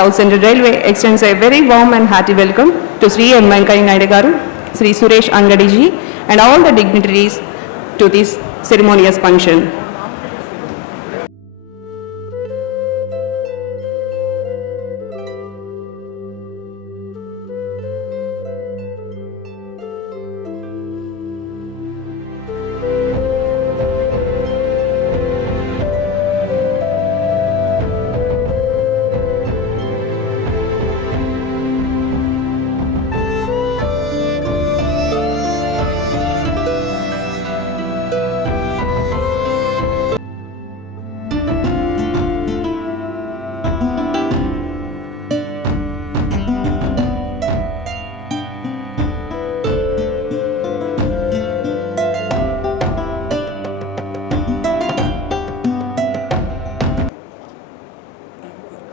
South Central Railway extends a very warm and hearty welcome to Sri M. Venkaiah Naidu Garu, Sri Suresh Angadi ji, and all the dignitaries to this ceremonious function.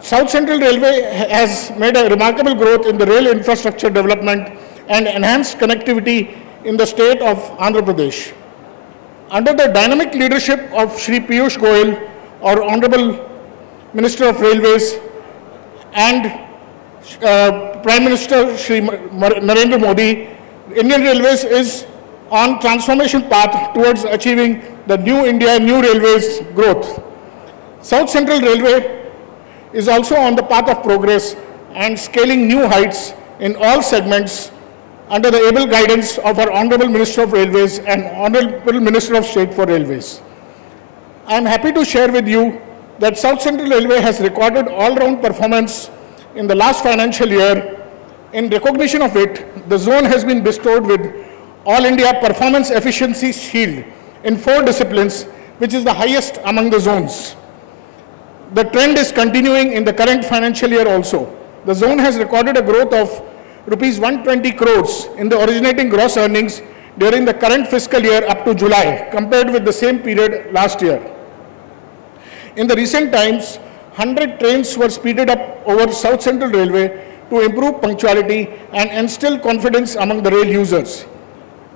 South Central Railway has made a remarkable growth in the rail infrastructure development and enhanced connectivity in the state of Andhra Pradesh. Under the dynamic leadership of Shri Piyush Goyal, our Honorable Minister of Railways, and Prime Minister Shri Narendra Modi, Indian Railways is on transformation path towards achieving the New India, New Railways growth. South Central Railway is also on the path of progress and scaling new heights in all segments under the able guidance of our Honorable Minister of Railways and Honorable Minister of State for Railways. I am happy to share with you that South Central Railway has recorded all-round performance in the last financial year. In recognition of it, the zone has been bestowed with All India Performance Efficiency Shield in 4 disciplines, which is the highest among the zones. The trend is continuing in the current financial year also. The zone has recorded a growth of Rs 120 crores in the originating gross earnings during the current fiscal year up to July, compared with the same period last year. In the recent times, 100 trains were speeded up over South Central Railway to improve punctuality and instill confidence among the rail users.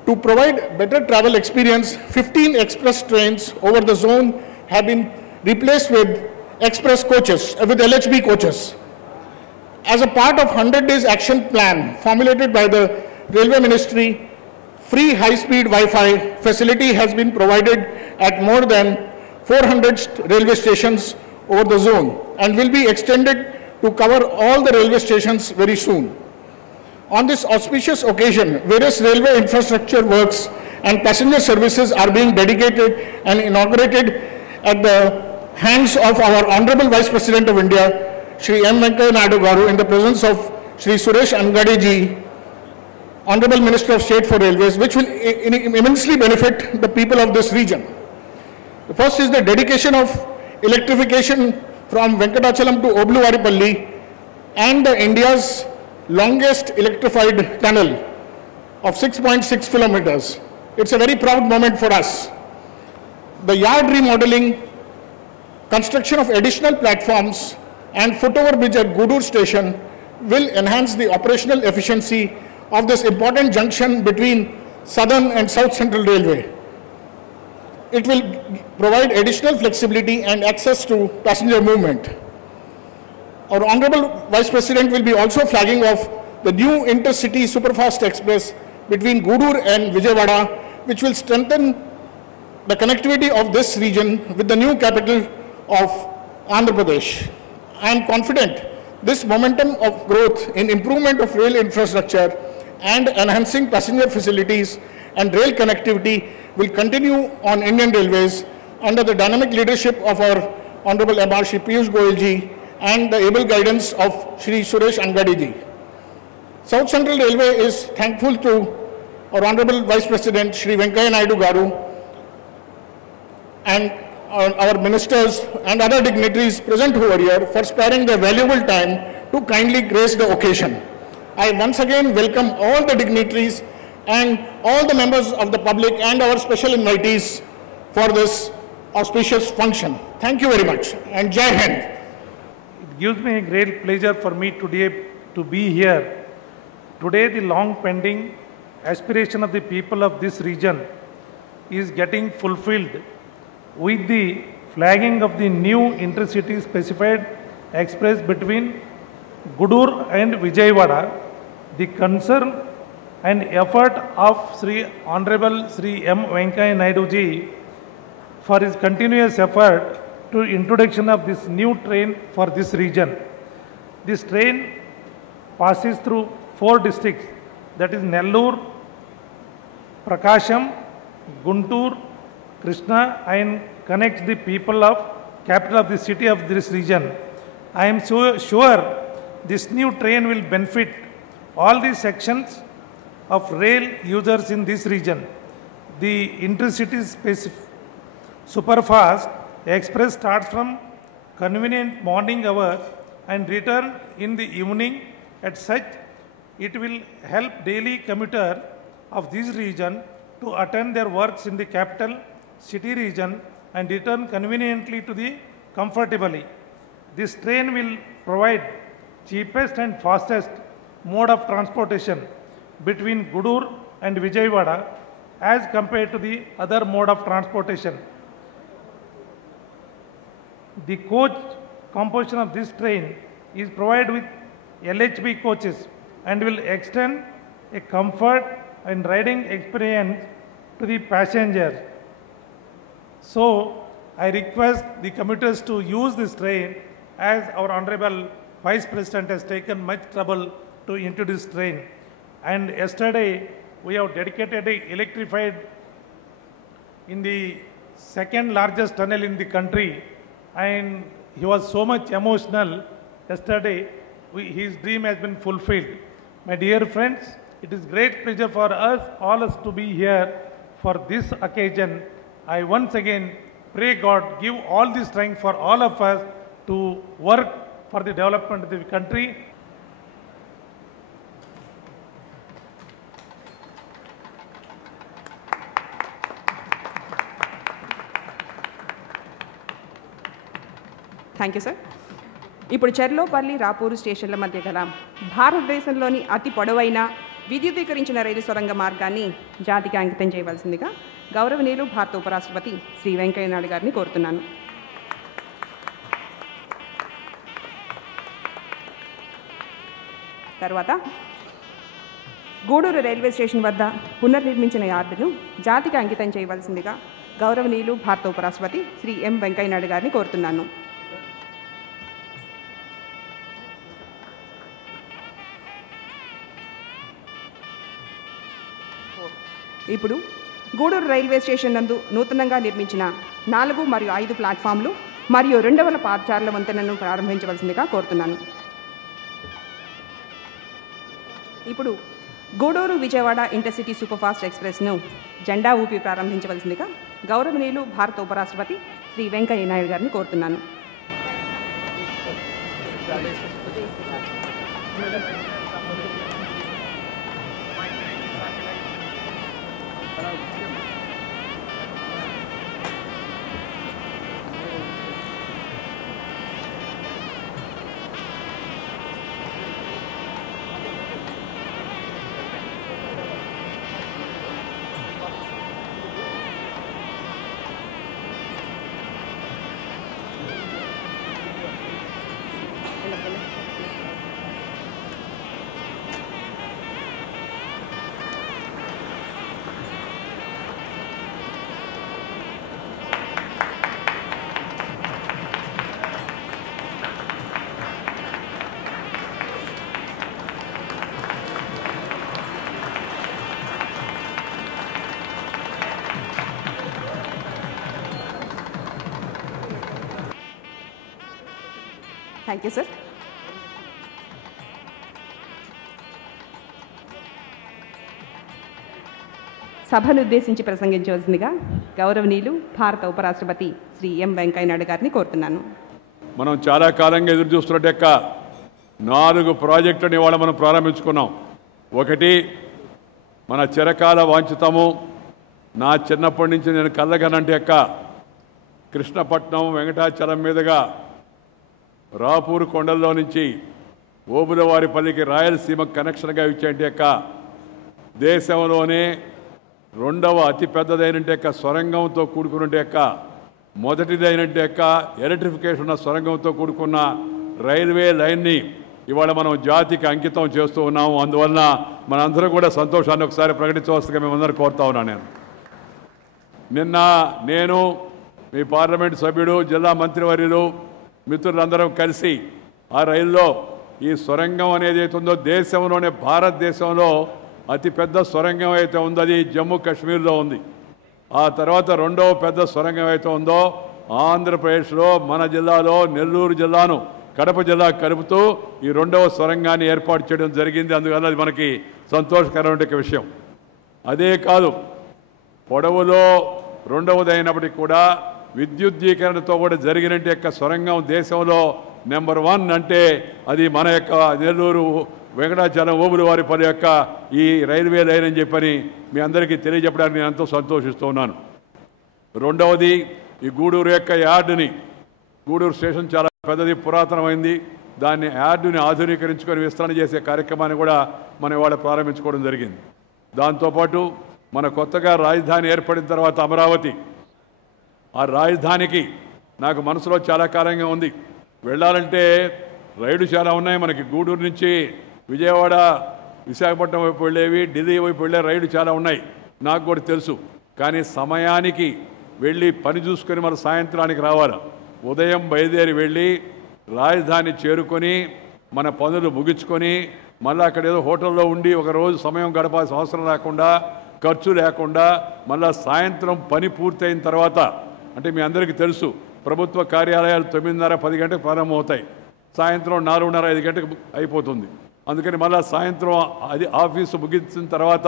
To provide better travel experience, 15 express trains over the zone have been replaced with express coaches, with LHB coaches. As a part of 100 days action plan formulated by the Railway Ministry, free high-speed Wi-Fi facility has been provided at more than 400 railway stations over the zone and will be extended to cover all the railway stations very soon. On this auspicious occasion, various railway infrastructure works and passenger services are being dedicated and inaugurated at the hands of our Honorable Vice President of India, Shri M. Venkaiah Naidu Garu, in the presence of Shri Suresh Angadi ji, Honorable Minister of State for Railways, which will immensely benefit the people of this region. The first is the dedication of electrification from Venkatachalam to Obluvaripalli and the India's longest electrified tunnel of 6.6 kilometers. It's a very proud moment for us. The yard remodeling, construction of additional platforms and footover bridge at Gudur station will enhance the operational efficiency of this important junction between Southern and South Central Railway. It will provide additional flexibility and access to passenger movement. Our Honorable Vice President will be also flagging off the new intercity superfast express between Gudur and Vijayawada, which will strengthen the connectivity of this region with the new capital of Andhra Pradesh. I am confident this momentum of growth in improvement of rail infrastructure and enhancing passenger facilities and rail connectivity will continue on Indian Railways under the dynamic leadership of our Honorable M.R. Shri Piyush Goyal ji and the able guidance of Shri Suresh Angadi ji. South Central Railway is thankful to our Honorable Vice President Shri Venkaiah Naidu Garu and our ministers and other dignitaries present over here for sparing their valuable time to kindly grace the occasion. I once again welcome all the dignitaries and all the members of the public and our special invitees for this auspicious function. Thank you very much and Jai Hind. It gives me a great pleasure for me today to be here. Today the long pending aspiration of the people of this region is getting fulfilled with the flagging of the new intercity specified express between Gudur and Vijayawada, the concern and effort of Sri Honorable Sri M. Venkaiah Naidu ji for his continuous effort to introduction of this new train for this region. This train passes through 4 districts, that is Nellore, Prakasham, Guntur, Krishna, and connects the people of capital of the city of this region. I am sure this new train will benefit all the sections of rail users in this region. The intercity superfast express starts from convenient morning hours and return in the evening. As such, it will help daily commuter of this region to attend their works in the capital city region and return conveniently to the comfortably. This train will provide cheapest and fastest mode of transportation between Gudur and Vijayawada as compared to the other mode of transportation. The coach composition of this train is provided with LHB coaches and will extend a comfort and riding experience to the passengers. So, I request the commuters to use this train, as our Honorable Vice President has taken much trouble to introduce train. And yesterday, we have dedicated a electrified in the second largest tunnel in the country, and he was so much emotional yesterday. His dream has been fulfilled. My dear friends, it is great pleasure for us, all us to be here for this occasion. I once again pray God give all the strength for all of us to work for the development of the country. Thank you sir. ఇప్పుడు చెర్లోపల్లి రాపూరు స్టేషన్ల మధ్య గల భారతదేశంలోని అతి పొడవైన విద్యుదీకరించిన రైలు సొరంగ మార్గాన్ని జాతికి అంకితం చేయవలసిందిగా గౌరవనీయులు భారత ఉపరాష్ట్రపతి శ్రీ వెంకయ్య నాయుడు గారిని కోరుతున్నాను. తర్వాత గూడూరు రైల్వే స్టేషన్ వద్ద పునర్నిర్మించిన యార్డును జాతికి అంకితం చేయవలసిందిగా గౌరవనీయులు భారత ఉపరాష్ట్రపతి శ్రీ ఎం వెంకయ్య నాయుడు గారిని కోరుతున్నాను. ఇప్పుడు గూడూరు రైల్వే స్టేషన్ నందు నూతనంగా నిర్మించిన 4 మరియు 5 ప్లాట్ఫామ్లు మరియు 2వ పాదచారుల వంతెనను ప్రారంభించవలసిందిగా కోరుతున్నాను. ఇప్పుడు గూడూరు విజయవాడ ఇంటర్సిటీ సూపర్ఫాస్ట్ ఎక్స్ప్రెస్ను జెండా ఊపి ప్రారంభించవలసిందిగా గౌరవనీయులు భారత ఉపరాష్ట్రపతి శ్రీ వెంకయ్య నాయుడు గారిని కోరుతున్నాను. Thank you sir. సభను ఉద్దేశించి ప్రసంగించవలసిందిగా గౌరవనీయులు భారత ఉపరాష్ట్రపతి శ్రీ ఎం వెంకయ్య నాయుడు గారిని కోరుతున్నాను. మనం చాలా కాలంగా ఎదురు చూస్తున్నట్టు 4 ప్రాజెక్టులను ఇవాళ మనం ప్రారంభించుకున్నాం. ఒకటి మన చిరకాల వాంఛితము, నా చిన్నప్పటి నుంచి నేను కళ్ళగనంటే కృష్ణపట్నం వెంకటాచలం మీదుగా రాపూరు కొండల్లో నుంచి ఓబులవారిపల్లికి రాయలసీమ కనెక్షన్గా ఇచ్చేంటే దేశంలోనే 2వ అతిపెద్దదైనంటే సొరంగంతో కూడుకున్నట్టే మొదటిదైనంటే ఎలక్ట్రిఫికేషన్ ఉన్న సొరంగంతో కూడుకున్న రైల్వే లైన్ని ఇవాళ మనం జాతికి అంకితం చేస్తూ ఉన్నాము. అందువలన మనందరం కూడా సంతోషాన్ని ఒకసారి ప్రకటించవలసిగా మేమందరం కోరుతా ఉన్నాను. నిన్న నేను మీ పార్లమెంట్ సభ్యుడు జిల్లా మంత్రివర్యులు మిత్రులందరం కలిసి ఆ రైల్లో ఈ సొరంగం అనేది అయితే ఉందో దేశంలోనే భారతదేశంలో అతిపెద్ద సొరంగం అయితే ఉందో అది జమ్మూ కాశ్మీర్లో ఉంది. ఆ తర్వాత రెండవ పెద్ద సొరంగం అయితే ఉందో ఆంధ్రప్రదేశ్లో మన జిల్లాలో నెల్లూరు జిల్లాను కడప జిల్లా కలుపుతూ ఈ రెండవ సొరంగాన్ని ఏర్పాటు చేయడం జరిగింది. అందువల్ల అది మనకి సంతోషకరమైన విషయం. అదే కాదు, పొడవులో రెండవది అయినప్పటికీ కూడా విద్యుద్దీకరణతో కూడా జరిగినట్టు యొక్క సొరంగం దేశంలో నెంబర్ 1 అంటే అది మన యొక్క నెల్లూరు వెంకటాచలం ఓబులవారిపల్లి యొక్క ఈ రైల్వే లైన్ అని చెప్పని మీ అందరికీ తెలియజెప్పడానికి నేను ఎంతో సంతోషిస్తూ ఉన్నాను. రెండవది ఈ గూడూరు యొక్క యార్డుని, గూడూరు స్టేషన్ చాలా పెద్దది, పురాతనమైంది. దాన్ని యార్డుని ఆధునీకరించుకొని విస్తరణ చేసే కార్యక్రమాన్ని కూడా మనం ఇవాళ ప్రారంభించుకోవడం జరిగింది. దాంతోపాటు మన కొత్తగా రాజధాని ఏర్పడిన తర్వాత అమరావతి, ఆ రాజధానికి నాకు మనసులో చాలా కాలంగా ఉంది. వెళ్ళాలంటే రైళ్లు చాలా ఉన్నాయి మనకి. గూడూరు నుంచి విజయవాడ, విశాఖపట్నం వైపు వెళ్ళేవి, ఢిల్లీ వైపు వెళ్ళే రైళ్లు చాలా ఉన్నాయి, నాకు కూడా తెలుసు. కానీ సమయానికి వెళ్ళి పని చూసుకొని మన సాయంత్రానికి రావాలి. ఉదయం బయలుదేరి వెళ్ళి రాజధాని చేరుకొని మన పనులు ముగించుకొని మళ్ళీ అక్కడ ఏదో హోటల్లో ఉండి ఒక రోజు సమయం గడపాల్సిన అవసరం లేకుండా, ఖర్చు లేకుండా మళ్ళీ సాయంత్రం పని పూర్తయిన తర్వాత, అంటే మీ అందరికీ తెలుసు ప్రభుత్వ కార్యాలయాలు 9:30, 10 గంటలకు ప్రారంభమవుతాయి, సాయంత్రం 4:30, 5 గంటలకు అయిపోతుంది. అందుకని మళ్ళీ సాయంత్రం అది ఆఫీసు ముగించిన తర్వాత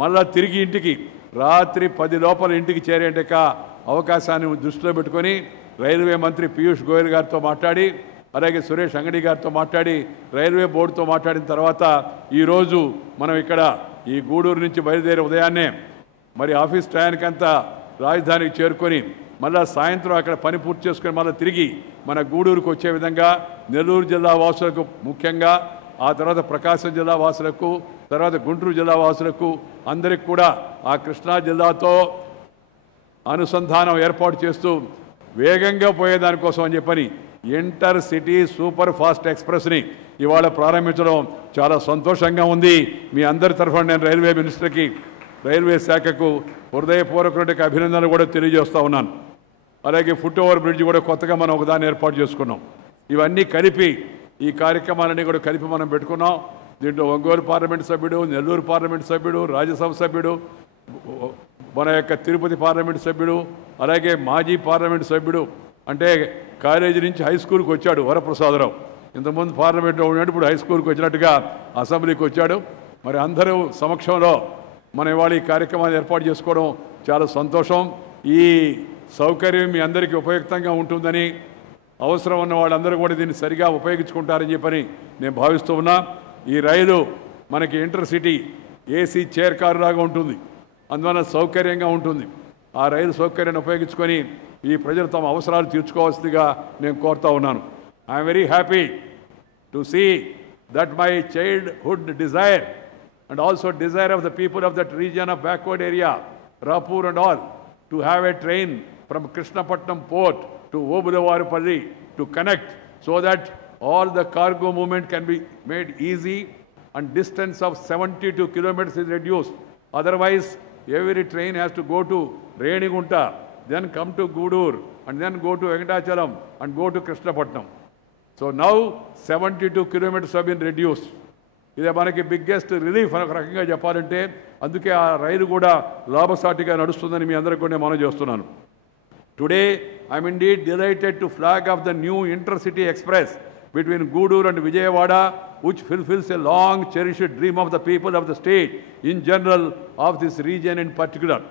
మళ్ళీ తిరిగి ఇంటికి రాత్రి 10 లోపల ఇంటికి చేరేట అవకాశాన్ని దృష్టిలో పెట్టుకొని రైల్వే మంత్రి పీయూష్ గోయల్ గారితో మాట్లాడి, అలాగే సురేష్ అంగడి గారితో మాట్లాడి, రైల్వే బోర్డుతో మాట్లాడిన తర్వాత ఈరోజు మనం ఇక్కడ ఈ గూడూరు నుంచి బయలుదేరి ఉదయాన్నే మరి ఆఫీస్ టయానికంతా రాజధానికి చేరుకొని మళ్ళీ సాయంత్రం అక్కడ పని పూర్తి చేసుకొని మళ్ళీ తిరిగి మన గూడూరుకు వచ్చే విధంగా నెల్లూరు జిల్లా వాసులకు ముఖ్యంగా, ఆ తర్వాత ప్రకాశం జిల్లా వాసులకు, తర్వాత గుంటూరు జిల్లా వాసులకు అందరికి కూడా ఆ కృష్ణా జిల్లాతో అనుసంధానం ఏర్పాటు చేస్తూ వేగంగా పోయేదానికోసం అని చెప్పని ఇంటర్ సిటీ సూపర్ ఫాస్ట్ ఎక్స్ప్రెస్ని ఇవాళ ప్రారంభించడం చాలా సంతోషంగా ఉంది. మీ అందరి తరఫున నేను రైల్వే మినిస్టర్కి, రైల్వే శాఖకు హృదయపూర్వక అభినందనలు కూడా తెలియజేస్తూ ఉన్నాను. అలాగే ఫుట్ ఓవర్ బ్రిడ్జ్ కూడా కొత్తగా మనం ఒకదాన్ని ఏర్పాటు చేసుకున్నాం. ఇవన్నీ కలిపి ఈ కార్యక్రమాలన్నీ కూడా కలిపి మనం పెట్టుకున్నాం. దీంట్లో ఒంగోలు పార్లమెంట్ సభ్యుడు, నెల్లూరు పార్లమెంట్ సభ్యుడు, రాజ్యసభ సభ్యుడు, మన యొక్క తిరుపతి పార్లమెంట్ సభ్యుడు, అలాగే మాజీ పార్లమెంట్ సభ్యుడు, అంటే కాలేజీ నుంచి హై స్కూల్కి వచ్చాడు వరప్రసాదరావు. ఇంతకుముందు పార్లమెంట్లో ఉన్నట్టు ఇప్పుడు హై స్కూల్కి వచ్చినట్టుగా అసెంబ్లీకి వచ్చాడు. మరి అందరూ సమక్షంలో మనం ఇవాళ ఈ కార్యక్రమాన్ని ఏర్పాటు చేసుకోవడం చాలా సంతోషం. ఈ సౌకర్యం మీ అందరికీ ఉపయుక్తంగా ఉంటుందని, అవసరం ఉన్న వాళ్ళందరూ కూడా దీన్ని సరిగా ఉపయోగించుకుంటారని చెప్పని నేను భావిస్తూ ఉన్నా. ఈ రైలు మనకి inter city AC chair car లాగా ఉంటుంది, అందువల్ల సౌకర్యంగా ఉంటుంది. ఆ రైలు సౌకర్యాన్ని ఉపయోగించుకొని ఈ ప్రజలు తమ అవసరాలు తీర్చుకోవాల్సిందిగా నేను కోరుతా ఉన్నాను. I'm very happy to see that my childhood desire and also desire of the people of that region of backward area, Rapur and all, to have a train from Krishnapatnam port to Obulavarupalli to connect so that all the cargo movement can be made easy and distance of 72 kilometers is reduced. Otherwise, every train has to go to Renigunta, then come to Gudur and then go to Venkatachalam and go to Krishnapatnam. So now 72 kilometers have been reduced. ఇదే మనకి biggest relief అని ఒక రకంగా చెప్పాలంటే, అందుకే ఆ రైలు కూడా లాభసాటిగా నడుస్తుందని మీ అందరికీ కూడా మనం చేస్తున్నాను. Today I'm indeed delighted to flag of the new intercity express between Gudur and Vijayawada, which fulfills a long cherished dream of the people of the state in general, of this region in particular.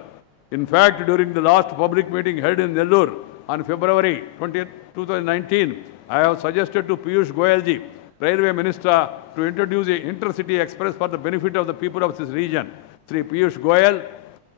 In fact, during the last public meeting held in Nellore on February 20th, 2019, I have suggested to Piyush Goyal ji, Railway Minister, to introduce a intercity express for the benefit of the people of this region. Sri Piyush Goyal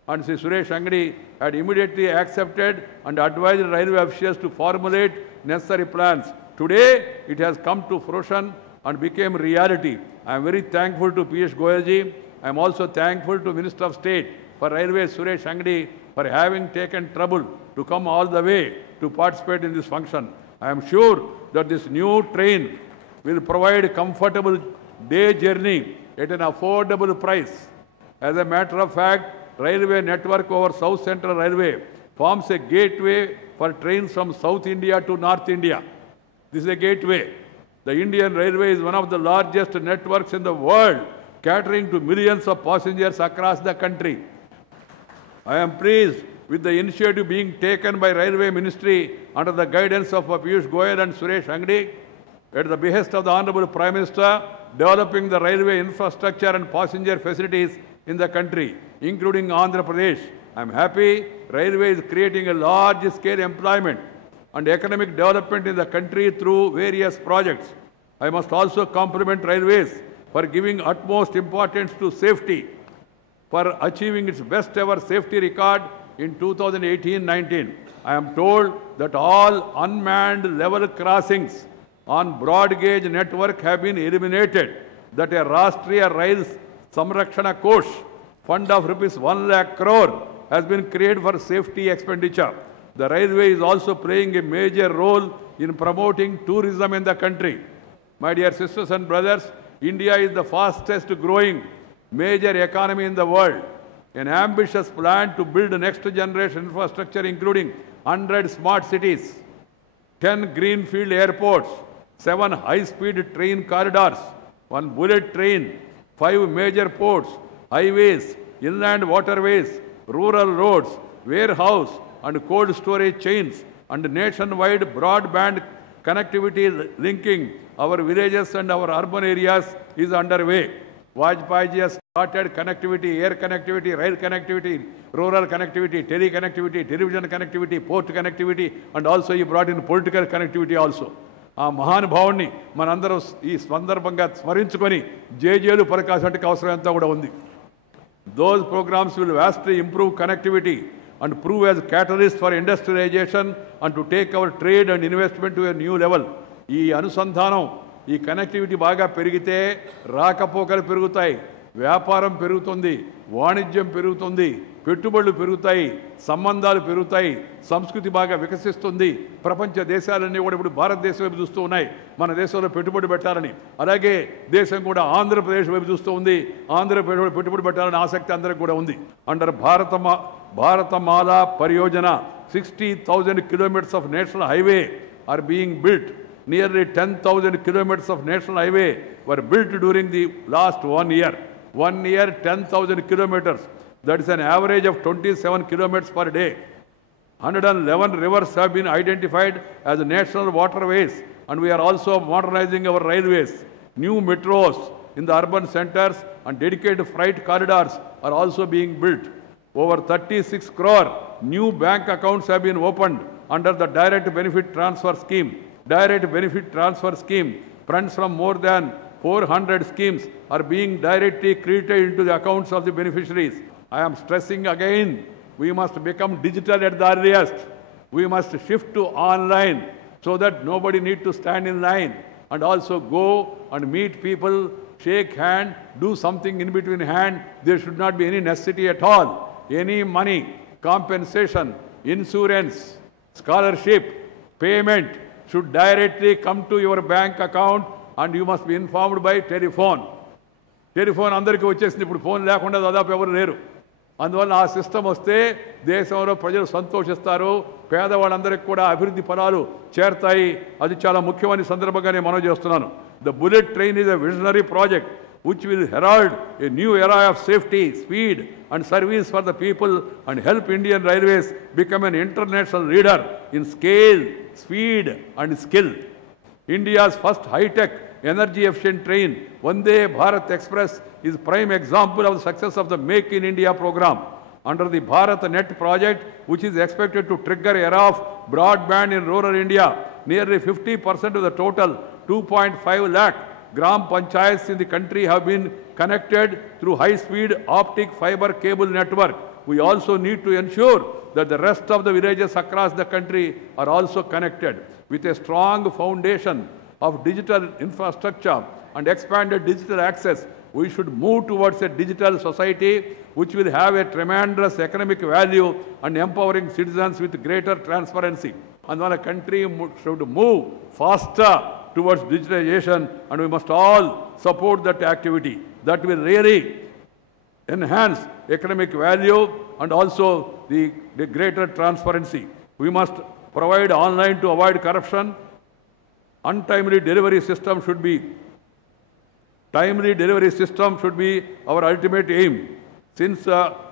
and Sri Suresh Angadi had immediately accepted and advised railway officials to formulate necessary plans. Today, it has come to fruition and became reality. I am very thankful to Piyush Goyal ji. I am also thankful to Minister of State for Railways Suresh Angadi for having taken trouble to come all the way to participate in this function. I am sure that this new train will provide comfortable day journey at an affordable price. As a matter of fact, railway network over South Central Railway forms a gateway for trains from South India to North India. This is a gateway. The Indian Railway is one of the largest networks in the world, catering to millions of passengers across the country. I am pleased with the initiative being taken by Railway Ministry under the guidance of Piyush Goyal and Suresh Angadi, at the behest of the Honorable Prime Minister, developing the railway infrastructure and passenger facilities in the country, including Andhra Pradesh. I am happy Railway is creating a large-scale employment and economic development in the country through various projects. I must also compliment Railways for giving utmost importance to safety, for achieving its best ever safety record in 2018-19. I am told that all unmanned level crossings on broad gauge network have been eliminated, that a Rashtriya Rail Samrakshana Kosh fund of rupees 1 lakh crore has been created for safety expenditure. The railway is also playing a major role in promoting tourism in the country. My dear sisters and brothers, India is the fastest growing major economy in the world. An ambitious plan to build next generation infrastructure including 100 smart cities, 10 greenfield airports, 7 high-speed train corridors, 1 bullet train, 5 major ports, highways, inland waterways, rural roads, warehouse and cold storage chains, and nationwide broadband connectivity linking our villages and our urban areas is underway. Vajpayee has started connectivity, air connectivity, rail connectivity, rural connectivity, teleconnectivity, television connectivity, port connectivity, and also he brought in political connectivity also. ఆ మహానుభావుణ్ణి మనందరం ఈ సందర్భంగా స్మరించుకొని జేజేలు పరకాల్సినటువంటి అవసరం అంతా కూడా ఉంది. Those programs will vastly improve connectivity and prove as catalyst for industrialization and to take our trade and investment to a new level. ఈ అనుసంధానం, ఈ కనెక్టివిటీ బాగా పెరిగితే రాకపోకలు పెరుగుతాయి, వ్యాపారం పెరుగుతుంది, వాణిజ్యం పెరుగుతుంది, పెట్టుబడులు పెరుగుతాయి, సంబంధాలు పెరుగుతాయి, సంస్కృతి బాగా వికసిస్తుంది. ప్రపంచ దేశాలన్నీ కూడా ఇప్పుడు భారతదేశం వైపు చూస్తూ ఉన్నాయి, మన దేశంలో పెట్టుబడి పెట్టాలని. అలాగే దేశం కూడా ఆంధ్రప్రదేశ్ వైపు చూస్తూ ఉంది, ఆంధ్రప్రదేశ్ పెట్టుబడి పెట్టాలని ఆసక్తి అందరికి కూడా ఉంది. అండర్ భారతమాల పరియోజన 60,000 kilometers of national highway are being built. Nearly 10,000 kilometers of national highway were built during the last 1 year. 1 year, 10,000 kilometers. That is an average of 27 kilometers per day. 111 rivers have been identified as national waterways, and we are also modernizing our railways. New metros in the urban centers and dedicated freight corridors are also being built. Over 36 crore new bank accounts have been opened under the Direct Benefit Transfer Scheme. Direct Benefit Transfer Scheme, funds from more than 400 schemes are being directly credited into the accounts of the beneficiaries. I am stressing again, we must become digital at the earliest. We must shift to online so that nobody need to stand in line, and also go and meet people, shake hand, do something in between hand. There should not be any necessity at all. Any money, compensation, insurance, scholarship, payment should directly come to your bank account, and you must be informed by telephone. Telephone అందరికీ వచ్చేసింది, ఇప్పుడు ఫోన్ లేకుండా దాదాపు ఎవరు లేరు. అందువల్ల ఆ సిస్టమ్ వస్తే దేశంలో ప్రజలు సంతోషిస్తారు, పేదవాళ్ళందరికీ కూడా అభివృద్ధి ఫలాలు చేరతాయి. అది చాలా ముఖ్యమైన సందర్భంగా నేను మనవి చేస్తున్నాను. The bullet train is a visionary project which will herald a new era of safety, speed and service for the people and help Indian Railways become an international leader in scale, speed and skill. India's first high-tech energy-efficient train, Vande Bharat Express, is prime example of the success of the Make in India program. Under the BharatNet project, which is expected to trigger era of broadband in rural India, nearly 50% of the total 2.5 lakh Gram Panchayats in the country have been connected through high-speed optic fiber cable network. We also need to ensure that the rest of the villages across the country are also connected. With a strong foundation of digital infrastructure and expanded digital access, we should move towards a digital society which will have a tremendous economic value and empowering citizens with greater transparency. And the country should move faster towards digitalization, and we must all support that activity. That will really enhance economic value and also the greater transparency. We must provide online to avoid corruption. Timely delivery system should be our ultimate aim. Since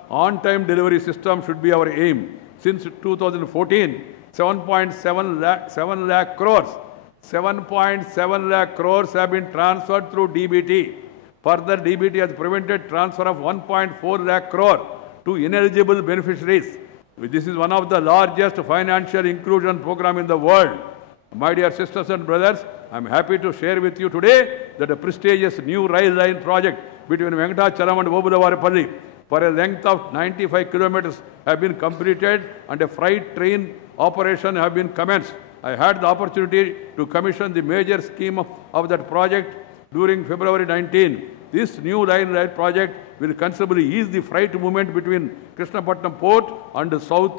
on-time delivery system should be our aim. Since 2014, 7.7 lakh crores have been transferred through DBT. Further, DBT has prevented transfer of 1.4 lakh crore to ineligible beneficiaries. This is one of the largest financial inclusion program in the world. My dear sisters and brothers, I am happy to share with you today that a prestigious new rail line project between Venkatachalam and Obulavaripalli for a length of 95 kilometers have been completed and a freight train operation have been commenced. I had the opportunity to commission the major scheme of that project during February 19. This new line rail project will considerably ease the freight movement between Krishnapatnam port and the south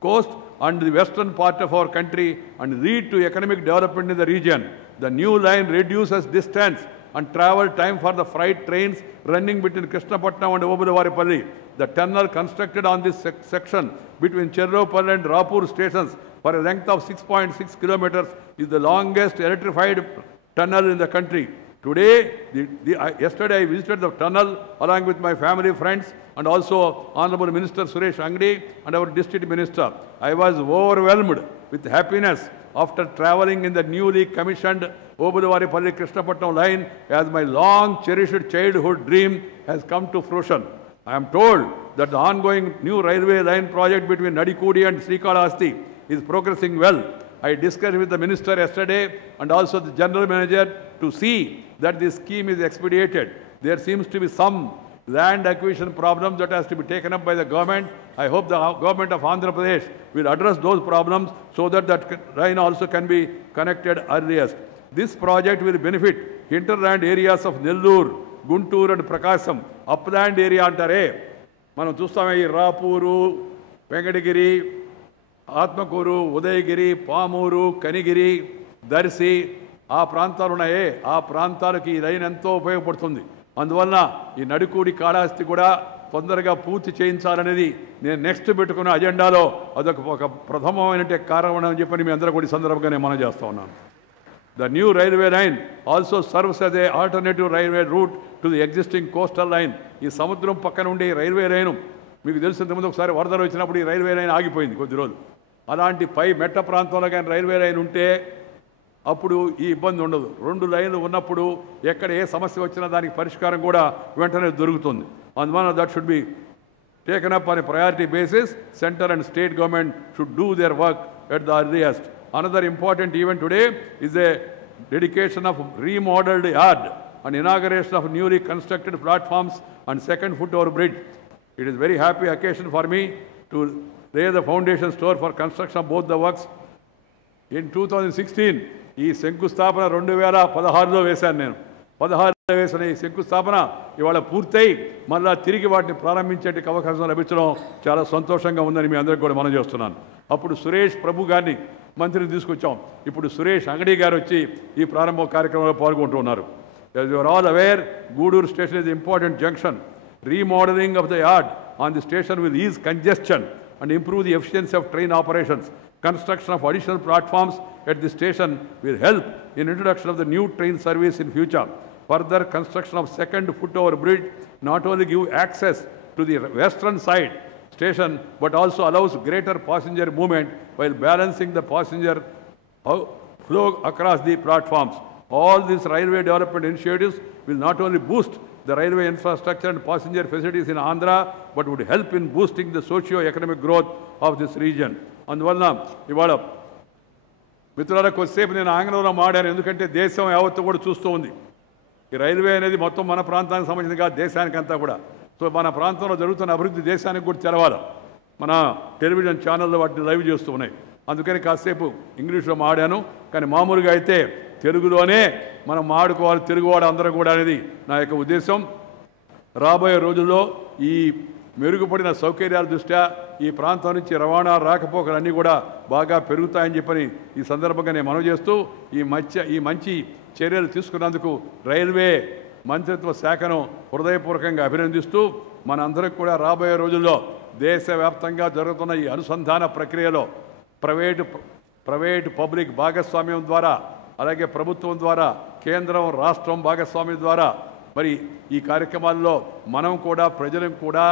coast and the western part of our country and lead to economic development in the region. The new line reduces distance and travel time for the freight trains running between Krishnapatnam and Obulavaripalli. The tunnel constructed on this section between Cherropalli and Rapur stations for a length of 6.6 kilometers is the longest electrified tunnel in the country. Today, yesterday I visited the tunnel along with my family, friends, and also Honorable Minister Suresh Angadi and our District Minister. I was overwhelmed with happiness after traveling in the newly commissioned Obulavaripalli Krishnapatnam line as my long cherished childhood dream has come to fruition. I am told that the ongoing new railway line project between Nadikudi and Srikalahasti is progressing well. I discussed with the Minister yesterday and also the General Manager to see that this scheme is expedited. There seems to be some land acquisition problems that has to be taken up by the government. I hope the government of Andhra Pradesh will address those problems so that that line also can be connected earliest. This project will benefit hinterland areas of Nellore, Guntur and Prakasam. Upland area antare. Manam chustame Rapuru, Venkatagiri, Atmakuru, Udayagiri, Pamuru, Kanigiri, Darsi, ఆ ప్రాంతాలు ఉన్నాయే ఆ ప్రాంతాలకు ఈ లైన్ ఎంతో ఉపయోగపడుతుంది. అందువల్ల ఈ నడుకూడి కాళహస్తి కూడా తొందరగా పూర్తి చేయించాలనేది నేను నెక్స్ట్ పెట్టుకున్న అజెండాలో అదొక ప్రథమమైన కారణం అని చెప్పని మీ అందరూ కూడా సందర్భంగా నేను మనం చేస్తూ ఉన్నాను. The new railway line also serves as a alternative railway route to the existing coastal line. ఈ సముద్రం పక్కన ఉండే రైల్వే లైన్ మీకు తెలిసినంత ముందు ఒకసారి వరదలు వచ్చినప్పుడు ఈ రైల్వే లైన్ ఆగిపోయింది కొద్ది రోజులు. అలాంటి పై మెట్ట ప్రాంతంలో కానీ రైల్వే లైన్ ఉంటే అప్పుడు ఈ ఇబ్బంది ఉండదు. రెండు లైన్లు ఉన్నప్పుడు ఎక్కడ ఏ సమస్య వచ్చినా దానికి పరిష్కారం కూడా వెంటనే దొరుకుతుంది. అందువల్ల that should be taken up on a priority basis. Centre and state government should do their work at the earliest. Another important event today is a dedication of remodeled yard and inauguration of newly constructed platforms and second foot-over bridge. It is a very happy occasion for me to lay the foundation stone for construction of both the works. In 2016, ఈ శంకుస్థాపన 2016లో వేశాను నేను. 16లో వేసిన ఈ శంకుస్థాపన ఇవాళ పూర్తయి మళ్ళా తిరిగి వాటిని ప్రారంభించే అవకాశం లభించడం చాలా సంతోషంగా ఉందని మీ అందరికీ కూడా మనం చేస్తున్నాను. అప్పుడు సురేష్ ప్రభు గారిని మంత్రిని తీసుకొచ్చాం. ఇప్పుడు సురేష్ అంగడి గారు వచ్చి ఈ ప్రారంభ కార్యక్రమంలో పాల్గొంటున్నారు. As you are all aware, Guduru station is an important junction. Remodeling of the yard on the station will ease congestion and improve the efficiency of train operations. Construction of additional platforms at the station will help in introduction of the new train service in future. Further construction of second foot-over bridge not only give access to the western side station but also allows greater passenger movement while balancing the passenger flow across the platforms. All these railway development initiatives will not only boost the railway infrastructure and passenger facilities in Andhra but would help in boosting the socio-economic growth of this region. అందువల్ల ఇవాళ మిత్రులకు కొద్దిసేపు నేను ఆంగ్లంలో మాడాను, ఎందుకంటే దేశం యావత్తు కూడా చూస్తూ ఉంది. ఈ రైల్వే అనేది మొత్తం మన ప్రాంతానికి సంబంధించింది కాదు, దేశానికంతా కూడా. సో మన ప్రాంతంలో జరుగుతున్న అభివృద్ధి దేశానికి కూడా తెలవాలి. మన టెలివిజన్ ఛానల్లో వాటిని లైవ్ చేస్తూ ఉన్నాయి. అందుకని కాసేపు ఇంగ్లీష్లో మాడాను. కానీ మామూలుగా అయితే తెలుగులోనే మనం మాడుకోవాలి, తెలుగువాడు అందరూ కూడా అనేది నా యొక్క ఉద్దేశం. రాబోయే రోజుల్లో ఈ మెరుగుపడిన సౌకర్యాల దృష్ట్యా ఈ ప్రాంతం నుంచి రవాణా రాకపోకలన్నీ కూడా బాగా పెరుగుతాయని చెప్పని ఈ సందర్భంగా నేను మనవి చేస్తూ ఈ మంచి చర్యలు తీసుకున్నందుకు రైల్వే మంత్రిత్వ శాఖను హృదయపూర్వకంగా అభినందిస్తూ మనందరం కూడా రాబోయే రోజుల్లో దేశవ్యాప్తంగా జరుగుతున్న ఈ అనుసంధాన ప్రక్రియలో ప్రైవేటు పబ్లిక్ భాగస్వామ్యం ద్వారా అలాగే ప్రభుత్వం ద్వారా కేంద్రం రాష్ట్రం భాగస్వామ్యం ద్వారా మరి ఈ కార్యక్రమాల్లో మనం కూడా ప్రజలకు కూడా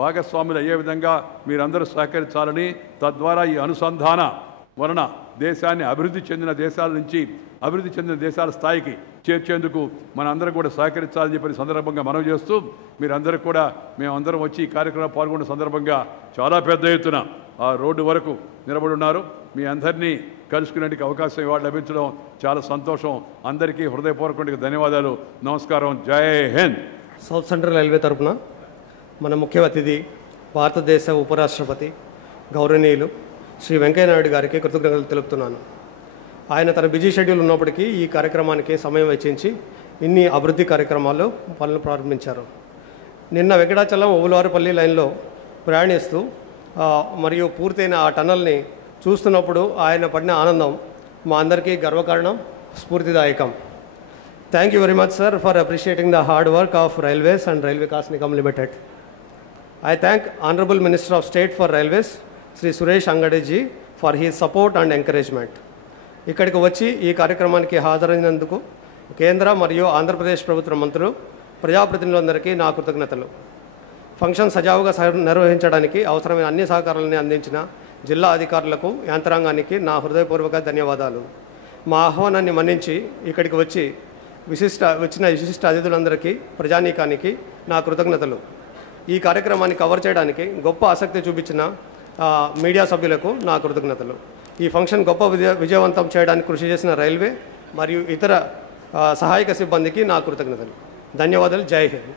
భాగస్వాములు అయ్యే విధంగా మీరందరూ సహకరించాలని తద్వారా ఈ అనుసంధాన వలన దేశాన్ని అభివృద్ధి చెందిన దేశాల నుంచి అభివృద్ధి చెందిన దేశాల స్థాయికి చేర్చేందుకు మనందరం కూడా సహకరించాలని చెప్పిన సందర్భంగా మనవి చేస్తూ మీరందరూ కూడా మేమందరం వచ్చి ఈ కార్యక్రమంలో పాల్గొన్న సందర్భంగా చాలా పెద్ద ఎత్తున ఆ రోడ్డు వరకు నిలబడి ఉన్నారు. మీ అందరినీ కలుసుకునేందుకు అవకాశం ఇవాళ లభించడం చాలా సంతోషం. అందరికీ హృదయపూర్వకంగా ధన్యవాదాలు. నమస్కారం. జై హింద్. సౌత్ సెంట్రల్ రైల్వే తరపున మన ముఖ్య అతిథి భారతదేశ ఉపరాష్ట్రపతి గౌరవనీయులు శ్రీ వెంకయ్యనాయుడు గారికి కృతజ్ఞతలు తెలుపుతున్నాను. ఆయన తన బిజీ షెడ్యూల్ ఉన్నప్పటికీ ఈ కార్యక్రమానికి సమయం వెచ్చించి ఇన్ని అభివృద్ధి కార్యక్రమాల్లో పనులు ప్రారంభించారు. నిన్న వెంకటాచలం ఓబులవారిపల్లి లైన్లో ప్రయాణిస్తూ మరియు పూర్తయిన ఆ టన్నల్ని చూస్తున్నప్పుడు ఆయన పడిన ఆనందం మా అందరికీ గర్వకారణం, స్ఫూర్తిదాయకం. Thank you very much sir for appreciating the hard work of railways and Railway Vikas Nigam Limited. I thank Honorable Minister of State for Railways, Sri Suresh Angadi for his support and encouragement. ఇక్కడికి వచ్చి ఈ కార్యక్రమానికి హాజరైనందుకు కేంద్ర మరియు ఆంధ్రప్రదేశ్ ప్రభుత్వ మంత్రులు, ప్రజాప్రతినిధులందరికీ నా కృతజ్ఞతలు. ఫంక్షన్ సజావుగా నిర్వహించడానికి అవసరమైన అన్ని సహకారాలని అందించిన జిల్లా అధికారులకు, యంత్రాంగానికి నా హృదయపూర్వక ధన్యవాదాలు. మా ఆహ్వానాన్ని మన్నించి ఇక్కడికి వచ్చిన విశిష్ట అతిథులందరికీ, ప్రజానీకానికి నా కృతజ్ఞతలు. ఈ కార్యక్రమాన్ని కవర్ చేయడానికి గొప్ప ఆసక్తి చూపించిన మీడియా సభ్యులకు నా కృతజ్ఞతలు. ఈ ఫంక్షన్ గొప్ప విజయవంతం చేయడానికి కృషి చేసిన రైల్వే మరియు ఇతర సహాయక సిబ్బందికి నా కృతజ్ఞతలు. ధన్యవాదాలు. జై హింద్.